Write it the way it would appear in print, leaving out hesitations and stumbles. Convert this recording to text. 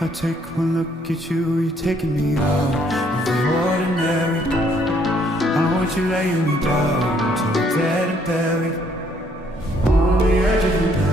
I take one look at you, you're taking me out of the ordinary. I want you laying me down till we're dead and buried on the edge of the night.